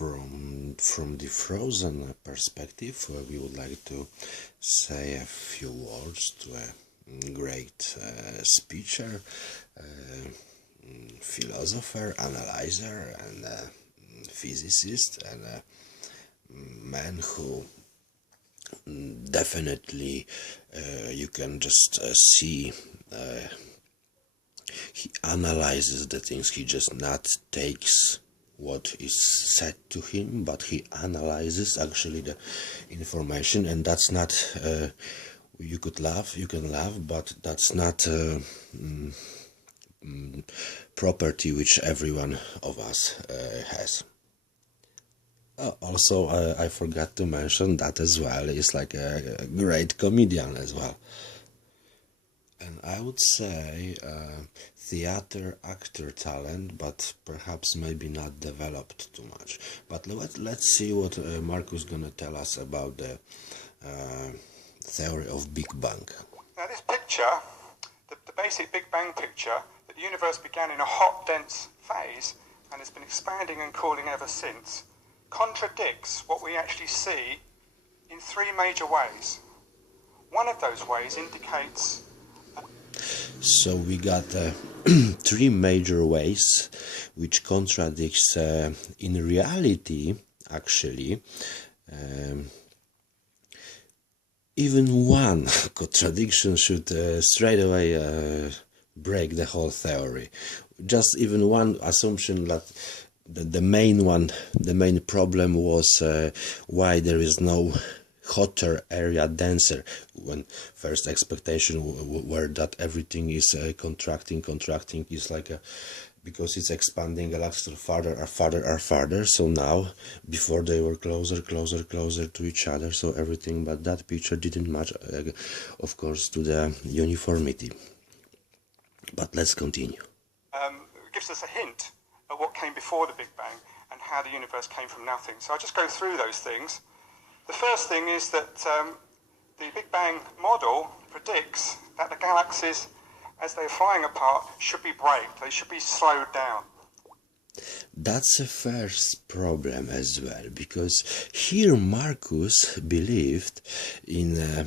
from the frozen perspective, we would like to say a few words to a great speaker, philosopher, analyzer, and physicist, and a man who definitely you can just see he analyzes the things. He just not takes what is said to him, but he analyzes actually the information, and that's not you can laugh, but that's not property which everyone of us has. Also, I forgot to mention that as well. He's like a great comedian as well. And I would say theater actor talent, but perhaps maybe not developed too much. But let's see what Marcus gonna tell us about the theory of Big Bang. Now this picture, the basic Big Bang picture, that the universe began in a hot, dense phase and has been expanding and cooling ever since, contradicts what we actually see in three major ways. One of those ways indicates... So we got three major ways which contradicts in reality, actually, even one contradiction should straight away break the whole theory. Just even one assumption that the main problem was why there is no hotter area denser, when first expectation were that everything is contracting is like because it's expanding galaxies farther, so now before they were closer to each other, so everything, but that picture didn't match of course to the uniformity. But let's continue. It gives us a hint at what came before the Big Bang and how the universe came from nothing. So I'll just go through those things. The first thing is that the Big Bang model predicts that the galaxies, as they're flying apart, should be braked. They should be slowed down. That's a first problem as well, because here Marcus believed in a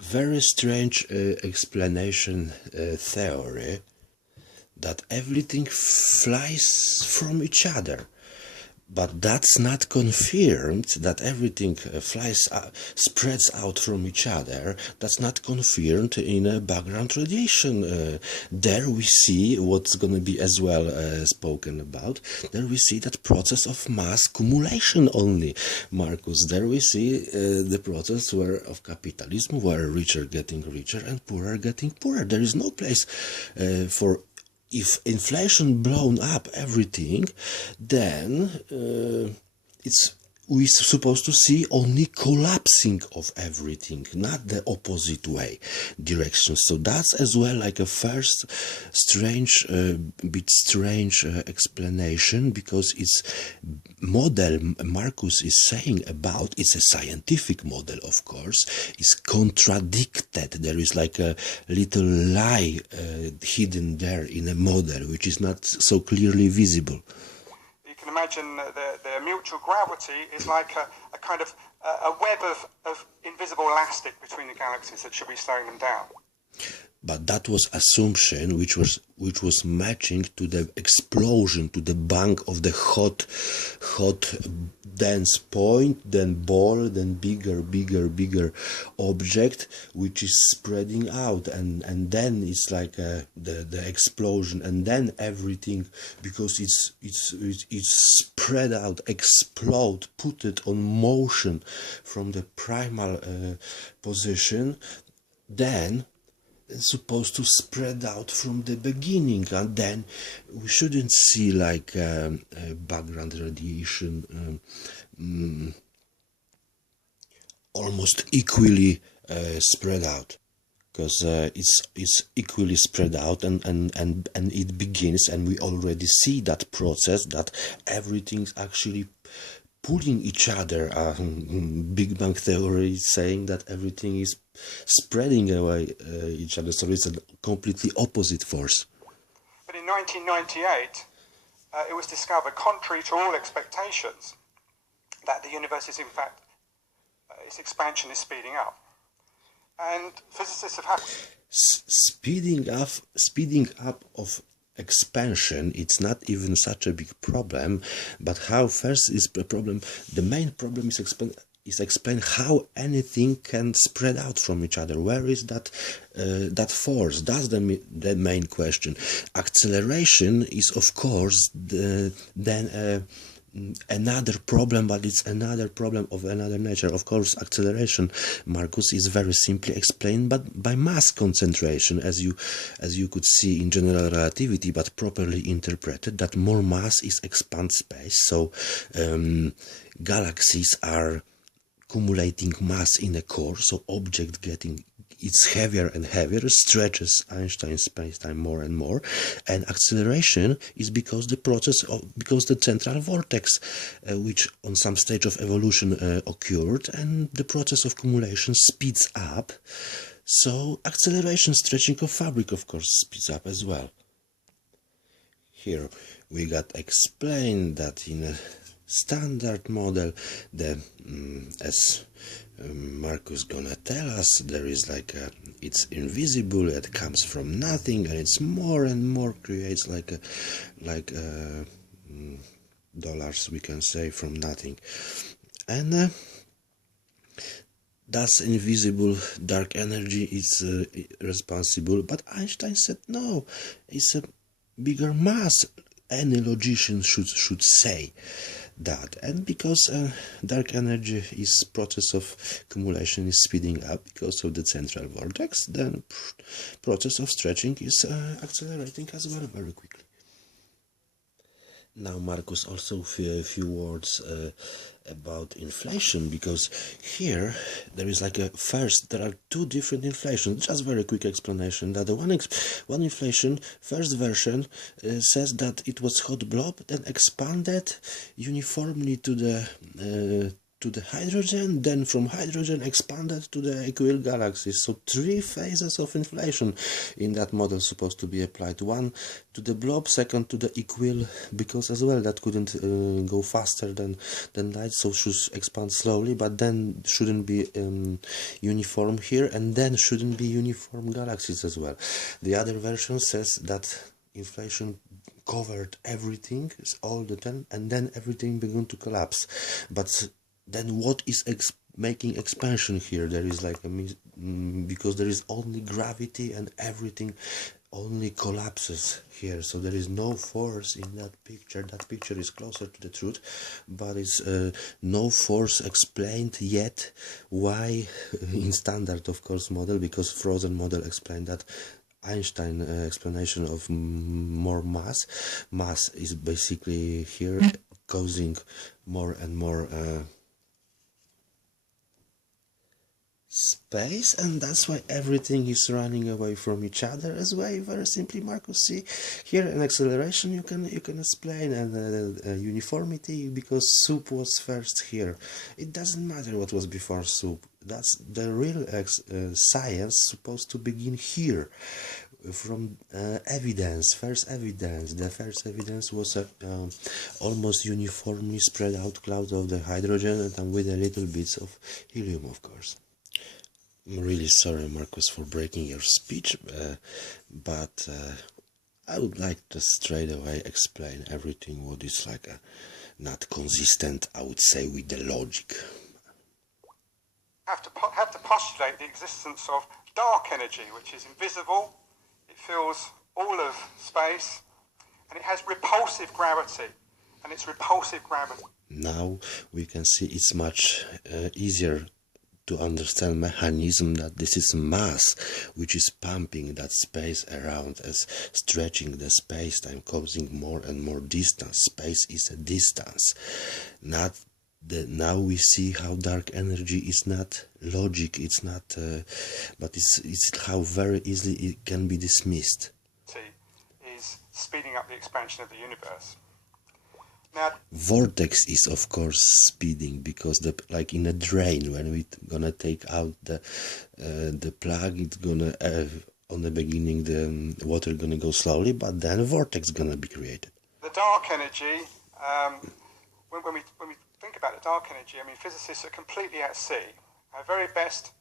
very strange explanation theory that everything flies from each other. But that's not confirmed, that everything spreads out from each other. That's not confirmed in a background radiation. There we see what's going to be as well spoken about. There we see that process of mass accumulation only, Marcus. There we see the process of capitalism, where richer getting richer and poorer getting poorer. There is no place for... If inflation blown up everything, then we're supposed to see only collapsing of everything, not the opposite way direction. So that's as well like a first strange explanation, because it's model Marcus is saying about, it's a scientific model, of course, is contradicted. There is like a little lie hidden there in a model which is not so clearly visible. You can imagine their mutual gravity is like a kind of a web of invisible elastic between the galaxies that should be slowing them down. But that was assumption which was matching to the explosion, to the bang of the hot dense point, then ball, then bigger object which is spreading out, and then it's like the explosion, and then everything, because it's spread out, explode, put it on motion from the primal position, then it's supposed to spread out from the beginning, and then we shouldn't see like background radiation almost equally spread out, because it's equally spread out, and it begins, and we already see that process, that everything's actually pulling each other. Big Bang theory is saying that everything is spreading away each other, so it's a completely opposite force. But in 1998, it was discovered, contrary to all expectations, that the universe is in fact, its expansion is speeding up. And physicists have had... Speeding up of expansion, it's not even such a big problem, but how first is the problem, the main problem is explain how anything can spread out from each other. Where is that that force? That's the main question. Acceleration is of course another problem, but it's another problem of another nature. Of course, acceleration, Marcus, is very simply explained but by mass concentration, as you could see in general relativity, but properly interpreted, that more mass is expand space. So galaxies are accumulating mass in a core, so object getting it's heavier and heavier, stretches Einstein's space-time more and more, and acceleration is because the central vortex, which on some stage of evolution occurred, and the process of accumulation speeds up. So acceleration, stretching of fabric, of course, speeds up as well. Here we got explained that in a standard model, as Marcus gonna tell us, there is like it's invisible, it comes from nothing, and it's more and more creates like dollars, we can say, from nothing. And that's invisible dark energy is responsible, but Einstein said no, it's a bigger mass. Any logician should say that, and because dark energy is process of accumulation is speeding up because of the central vortex, then process of stretching is accelerating as well very quickly. Now Marcus also a few words about inflation, because here there is like there are two different inflations. Just very quick explanation that the one inflation, first version, says that it was hot blob, then expanded uniformly to the hydrogen, then from hydrogen expanded to the equal galaxies. So three phases of inflation in that model supposed to be applied. One to the blob, second to the equal, because as well that couldn't go faster than light, so should expand slowly, but then shouldn't be uniform here, and then shouldn't be uniform galaxies as well. The other version says that inflation covered everything all the time, and then everything began to collapse. But then what is making expansion here? There is like because there is only gravity and everything only collapses here, so there is no force in that picture. That picture is closer to the truth, but it's no force explained yet. Why in standard, of course, model, because frozen model explained that. Einstein explanation of more mass is basically here causing more and more space, and that's why everything is running away from each other as well. Very simply, Marcus, see here an acceleration you can explain, and uniformity, because soup was first here. It doesn't matter what was before soup. That's the real science supposed to begin here, from evidence, first evidence. The first evidence was almost uniformly spread out cloud of the hydrogen, and with a little bits of helium, of course. I'm really sorry, Marcus, for breaking your speech, but I would like to straight away explain everything what is like not consistent, I would say, with the logic. Have to postulate the existence of dark energy, which is invisible, it fills all of space, and it has repulsive gravity, and it's repulsive gravity. Now we can see it's much easier to understand mechanism, that this is mass which is pumping that space around, as stretching the space-time, causing more and more distance. Space is a distance. Now we see how dark energy is not logic, it's not, but it's how very easily it can be dismissed. Is speeding up the expansion of the universe. Now, vortex is of course speeding, because like in a drain, when we gonna take out the plug, it's gonna on the beginning the water gonna go slowly, but then a vortex gonna be created. The dark energy, when we think about the dark energy, I mean, physicists are completely at sea. Our very best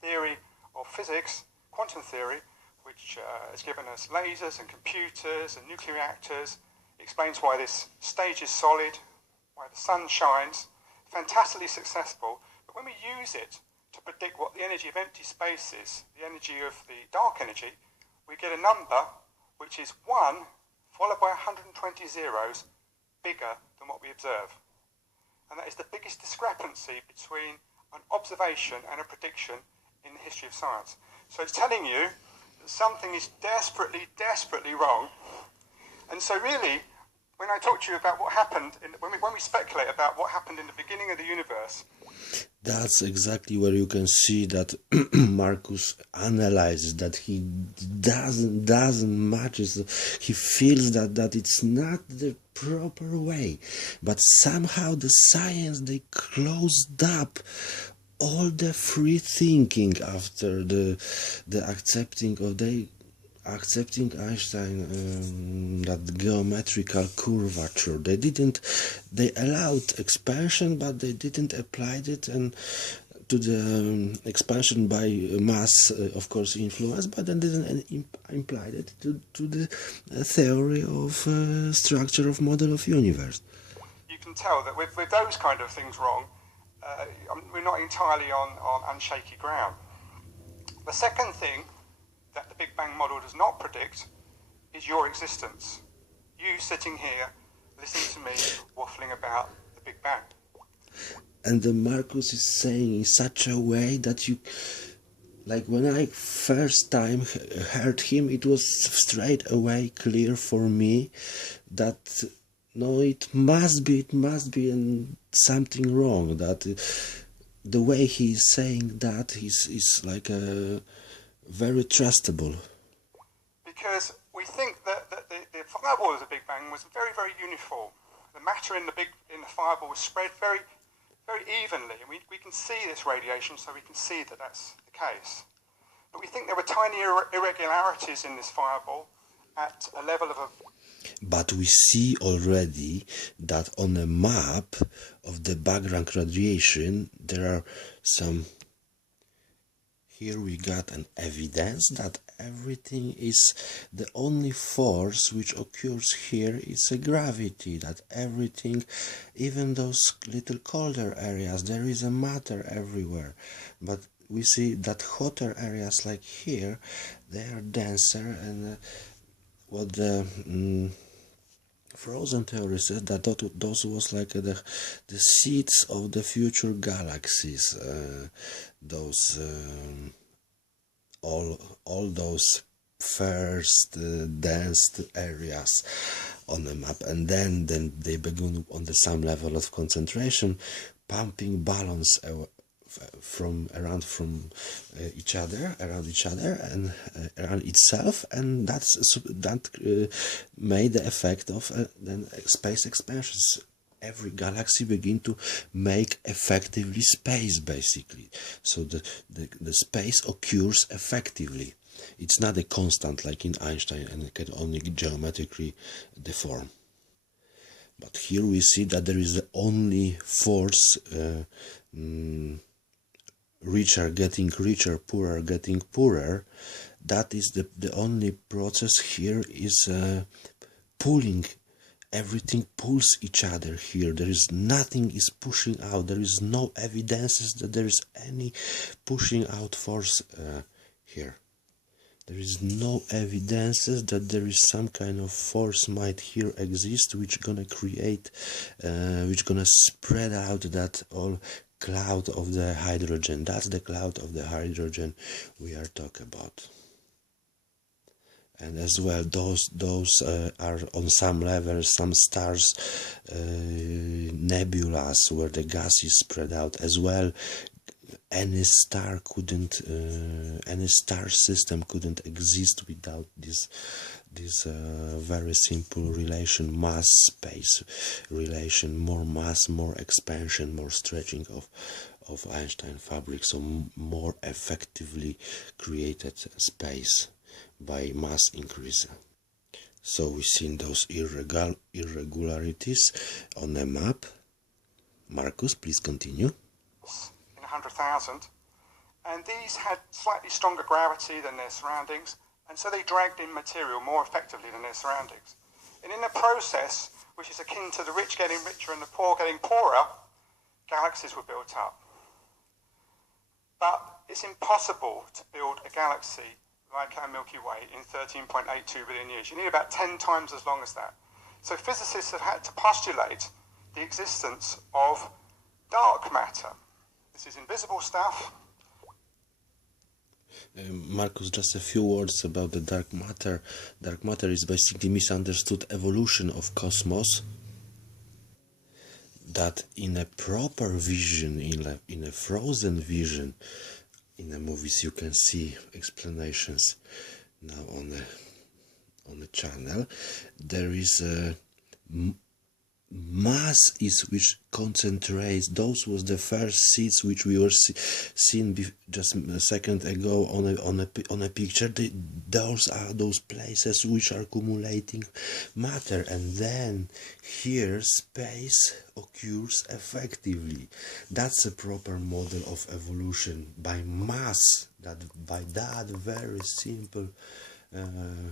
theory of physics, quantum theory, which has given us lasers and computers and nuclear reactors, explains why this stage is solid, why the sun shines, fantastically successful. But when we use it to predict what the energy of empty space is, the energy of the dark energy, we get a number which is 1 followed by 120 zeros bigger than what we observe. And that is the biggest discrepancy between an observation and a prediction in the history of science. So it's telling you that something is desperately, desperately wrong. And so really, when I talk to you about what happened, when we speculate about what happened in the beginning of the universe, that's exactly where you can see that Marcus analyzes that he doesn't match. He feels that it's not the proper way, but somehow the science, they closed up all the free thinking after the accepting Einstein, that geometrical curvature. They allowed expansion, but they didn't apply it and to the expansion by mass, of course, influence, but then didn't imply it to the theory of structure of model of universe. You can tell that with those kind of things wrong, we're not entirely on unshaky ground. The second thing that the Big Bang model does not predict is your existence. You sitting here, listening to me, waffling about the Big Bang. And the Marcus is saying in such a way that you, like when I first time heard him, it was straight away clear for me that no, it must be something wrong. That the way he is saying that is like a very trustable. Because we think that the fireball of the Big Bang was very, very uniform. The matter in the fireball was spread very, very evenly, and we can see this radiation, so we can see that that's the case. But we think there were tiny irregularities in this fireball at a level of a... But we see already that on a map of the background radiation there are some... Here we got an evidence that everything is, the only force which occurs here is a gravity, that everything, even those little colder areas, there is a matter everywhere. But we see that hotter areas like here, they are denser, and what the frozen theory said that those was like the seeds of the future galaxies, those all those first dense areas on the map, and then they begin on the same level of concentration, pumping balance around each other and around itself, and that made the effect of then space expansions. Every galaxy begin to make effectively space, basically. So the space occurs effectively. It's not a constant like in Einstein, and it can only geometrically deform. But here we see that there is the only force, richer getting richer, poorer getting poorer. That is the only process here is pulling. Everything pulls each other here. There is nothing is pushing out. There is no evidences that there is any pushing out force here. There is no evidences that there is some kind of force might here exist which gonna create, which gonna spread out that all cloud of the hydrogen. That's the cloud of the hydrogen we are talking about. And as well, those are on some level, some stars, nebulas where the gas is spread out as well. Any star couldn't, any star system couldn't exist without this very simple relation, mass space relation, more mass, more expansion, more stretching of Einstein fabric, so more effectively created space by mass increase. So we've seen those irregularities on the map. Marcus, please continue. In 100,000, and these had slightly stronger gravity than their surroundings, and so they dragged in material more effectively than their surroundings. And in the process, which is akin to the rich getting richer and the poor getting poorer, galaxies were built up. But it's impossible to build a galaxy like our Milky Way in 13.82 billion years. You need about 10 times as long as that. So physicists have had to postulate the existence of dark matter. This is invisible stuff. Marcus, just a few words about the dark matter. Dark matter is basically misunderstood evolution of cosmos. That in a proper vision, in a frozen vision, in the movies you can see explanations now on the channel. There is a mass is which concentrates. Those was the first seeds which we were seeing just a second ago on a picture. Those are those places which are accumulating matter, and then here space occurs effectively. That's a proper model of evolution by mass. That by that very simple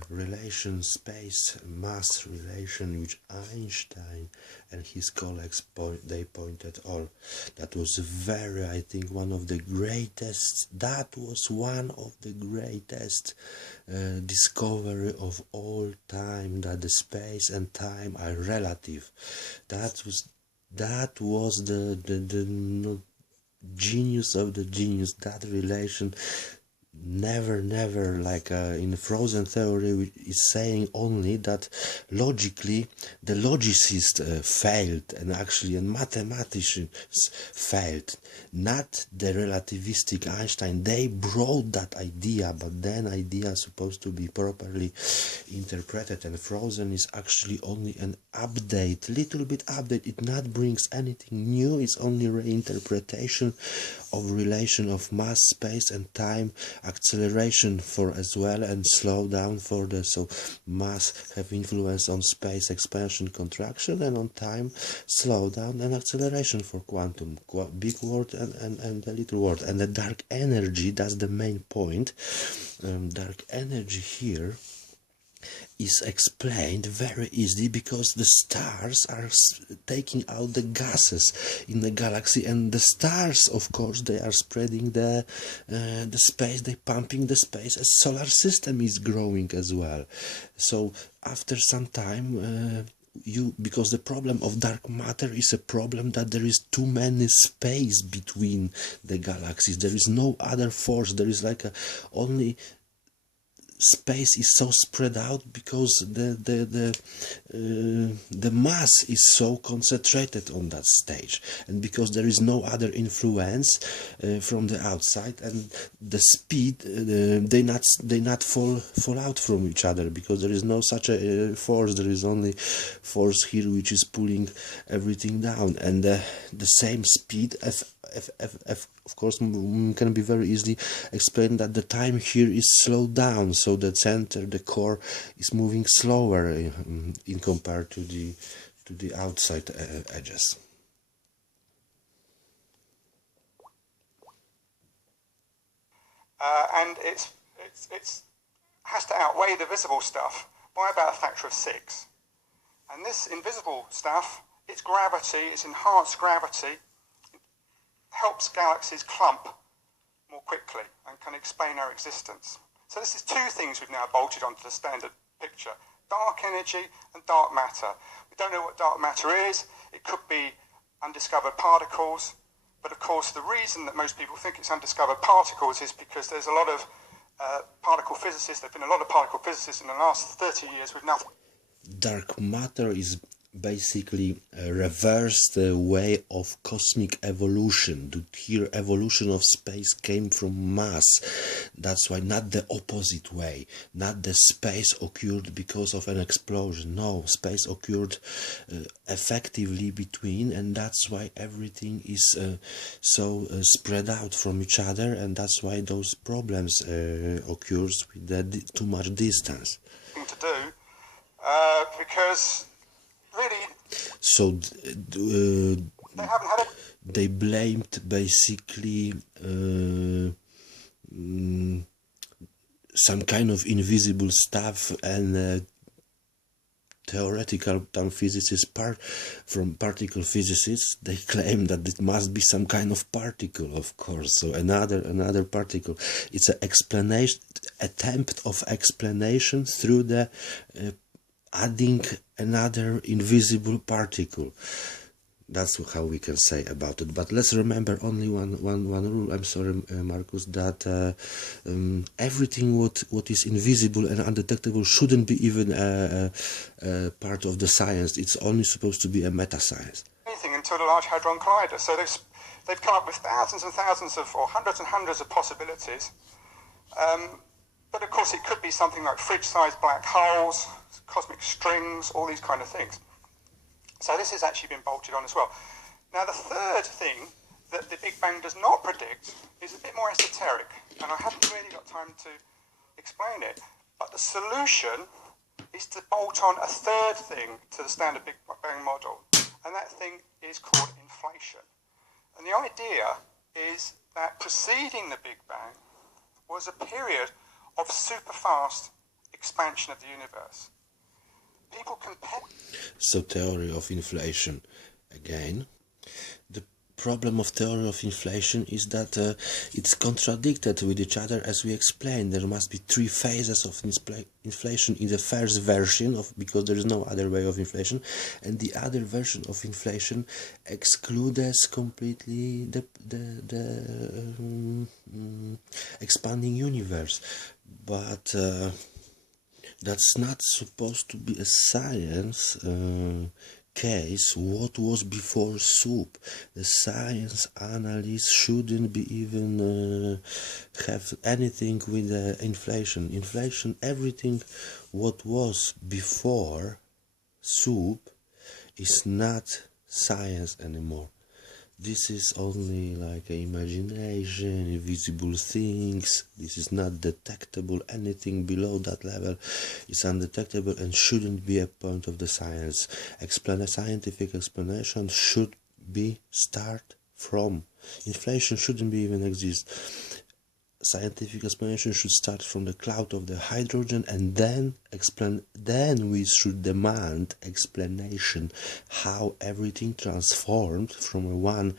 relation, space mass relation, which Einstein and his colleagues pointed all. That was very, I think, one of the greatest. That was one of the greatest discovery of all time. That the space and time are relative. That was the genius of the genius. That relation. Never like in frozen theory, which is saying only that logically the logicists failed, and mathematicians failed, not the relativistic Einstein. They brought that idea, but then idea is supposed to be properly interpreted, and frozen is actually only an update, little bit update. It not brings anything new, it's only reinterpretation of relation of mass, space and time, acceleration for as well, and slow down for the, so mass have influence on space expansion, contraction, and on time, slow down and acceleration for quantum, big word and the little word. And the dark energy, that's the main point. Dark energy here is explained very easily because the stars are taking out the gases in the galaxy, and the stars, of course, they are spreading the space, they pumping the space as solar system is growing as well. So after some time because the problem of dark matter is a problem that there is too many space between the galaxies. There is no other force. There is like only space is so spread out because the mass is so concentrated on that stage, and because there is no other influence from the outside, and the speed they not fall out from each other, because there is no such a force. There is only force here which is pulling everything down, and the same speed of course can be very easily explained that the time here is slowed down, so the center, the core, is moving slower in compared to the outside edges. And it has to outweigh the visible stuff by about a factor of 6. And this invisible stuff, its gravity, its enhanced gravity, helps galaxies clump more quickly and can explain our existence. So this is two things we've now bolted onto the standard picture: dark energy and dark matter. We don't know what dark matter is. It could be undiscovered particles, but of course the reason that most people think it's undiscovered particles is because there's a lot of particle physicists. There have been a lot of particle physicists in the last 30 years with nothing. Dark matter is basically a reversed way of cosmic evolution. Here evolution of space came from mass. That's why not the opposite way, not the space occurred because of an explosion. No, space occurred effectively between, and that's why everything is so spread out from each other, and that's why those problems occurs with the too much distance. To do because really So they haven't had a... they blamed basically some kind of invisible stuff, and theoretical physicists from particle physicists, they claim that it must be some kind of particle, of course. So another particle. It's an explanation, attempt of explanation through the adding another invisible particle. That's how we can say about it. But let's remember only one rule. I'm sorry, Marcus, that everything what is invisible and undetectable shouldn't be even part of the science. It's only supposed to be a meta-science. Anything until the Large Hadron Collider. So they've come up with thousands and thousands of, or hundreds and hundreds of possibilities. But of course, it could be something like fridge-sized black holes, cosmic strings, all these kind of things. So this has actually been bolted on as well. Now the third thing that the Big Bang does not predict is a bit more esoteric, and I haven't really got time to explain it, but the solution is to bolt on a third thing to the standard Big Bang model, and that thing is called inflation. And the idea is that preceding the Big Bang was a period of super fast expansion of the universe. People compare. So theory of inflation again. The problem of theory of inflation is that it's contradicted with each other, as we explained. There must be three phases of inflation in the first version of, because there is no other way of inflation, and the other version of inflation excludes completely the expanding universe. But that's not supposed to be a science case. What was before soup? The science analyst shouldn't be even have anything with inflation. Inflation, everything what was before soup is not science anymore. This is only like imagination, invisible things. This is not detectable. Anything below that level is undetectable and shouldn't be a point of the science. Scientific explanation should be start from. Inflation shouldn't be even exist. Scientific explanation should start from the cloud of the hydrogen, and then we should demand explanation how everything transformed from one